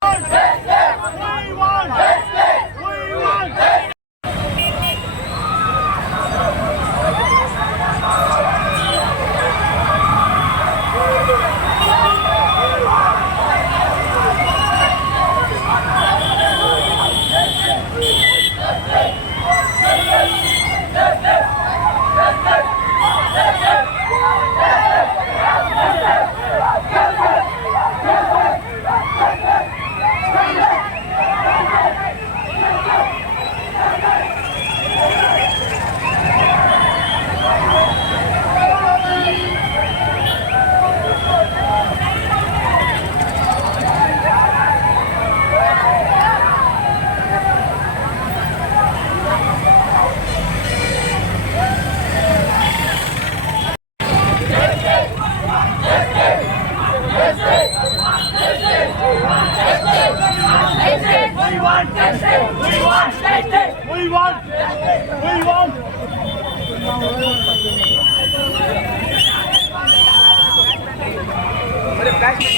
Okay. We want justice. We want justice. We want, we want. We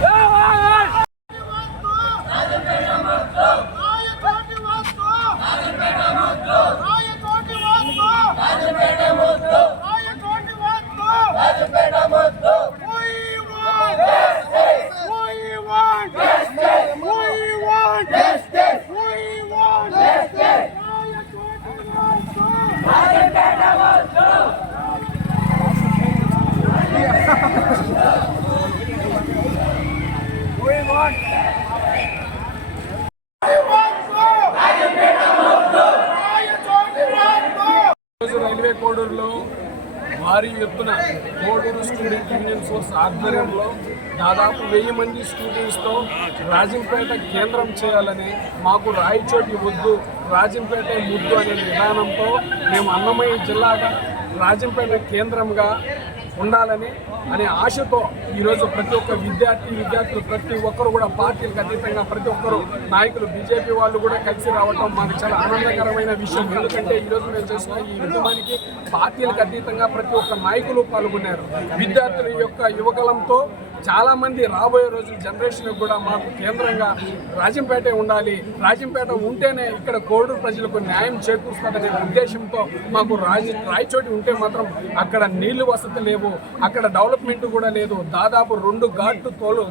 Rayachoti vastu Rayachoti vastu Rayachoti vastu We want justice. We want justice. We want justice. We want justice. Rayachoti వాస్తు రాయచోటి వాస్తు ఈరోజు railway కోడూరులో భారీ ఎత్తున Koduru student union force ఆధ్వర్యంలో దాదాపు వెయ్యి మంది స్టూడెంట్స్తో రాజంపేట కేంద్రం చేయాలని మాకు రాయచోటి వద్దు రాజంపేట ముద్దు అనే విధానంతో మేము అన్నమయ్య జిల్లాగా రాజంపేట కేంద్రంగా ఉండాలని అనే ఆశతో ఈరోజు ప్రతి ఒక్క విద్యార్థి విద్యార్థులు ప్రతి ఒక్కరు కూడా పార్టీలకు అతీతంగా ప్రతి ఒక్కరు నాయకులు బీజేపీ వాళ్ళు కూడా కలిసి రావటం మాకు చాలా ఆనందకరమైన విషయం. ఎందుకంటే ఈరోజు మేము చేసిన ఈ ఉద్యమానికి పార్టీలకు అతీతంగా ప్రతి ఒక్క నాయకులు పాల్గొన్నారు. విద్యార్థుల యొక్క యువకలంతో చాలా మంది రాబోయే రోజుల జనరేషన్ కూడా మాకు కేంద్రంగా రాజంపేట ఉండాలి. రాజంపేట ఉంటేనే ఇక్కడ కోడూరు ప్రజలకు న్యాయం చేకూరుస్తుందనే ఉద్దేశంతో మాకు రాజ రాయచోటి ఉంటే మాత్రం అక్కడ నీళ్ళు వసతి లేవు. అక్కడ డెవలప్మెంట్ కూడా లేదు. దాదాపు రెండు ఘాట్లు తోలు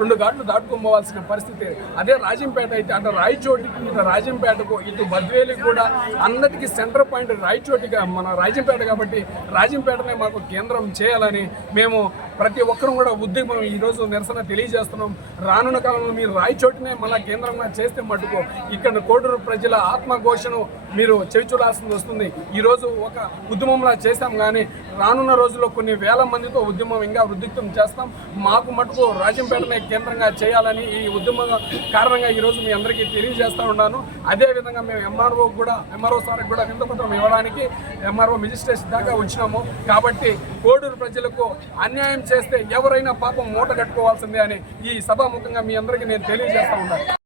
రెండు ఘాట్లు దాటుకోవాల్సిన పరిస్థితి. అదే రాజంపేట అయితే అంటే రాయచోటికి ఇటు రాజంపేటకు ఇటు బద్వేలికి కూడా అన్నిటికీ సెంటర్ పాయింట్ రాయచోటిగా మన రాజంపేట కాబట్టి రాజంపేటనే మాకు కేంద్రం చేయాలని మేము ప్రతి ఒక్కరూ కూడా ఉద్యమం ఈరోజు నిరసన తెలియజేస్తున్నాం. రానున్న కాలంలో మీరు రాయచోటినే మన కేంద్రంగా చేస్తే మటుకు ఇక్కడ కోడూరు ప్రజల ఆత్మఘోషను మీరు చెవి వస్తుంది. ఈరోజు ఒక ఉద్యమంలా చేశాం కానీ రానున్న రోజుల్లో కొన్ని వేల మందితో ఉద్యమం ఇంకా వృద్ధిత్వం చేస్తాం. మాకు మటుకు రాజంపేటనే కేంద్రంగా చేయాలని ఈ ఉద్యమం కారణంగా ఈరోజు మీ అందరికీ తెలియజేస్తా ఉన్నాను. అదేవిధంగా మేము ఎంఆర్ఓ కూడా ఎంఆర్ఓ సార్కి కూడా వింతపత్రం ఇవ్వడానికి ఎంఆర్ఓ మెజిస్ట్రేషన్ దాకా వచ్చినాము. కాబట్టి కోడూరు ప్రజలకు అన్యాయం చేస్తే ఎవరైనా పాపం మూట కట్టుకోవాల్సిందే అని ఈ సభాముఖంగా మీ అందరికీ నేను తెలియజేస్తా ఉన్నాను.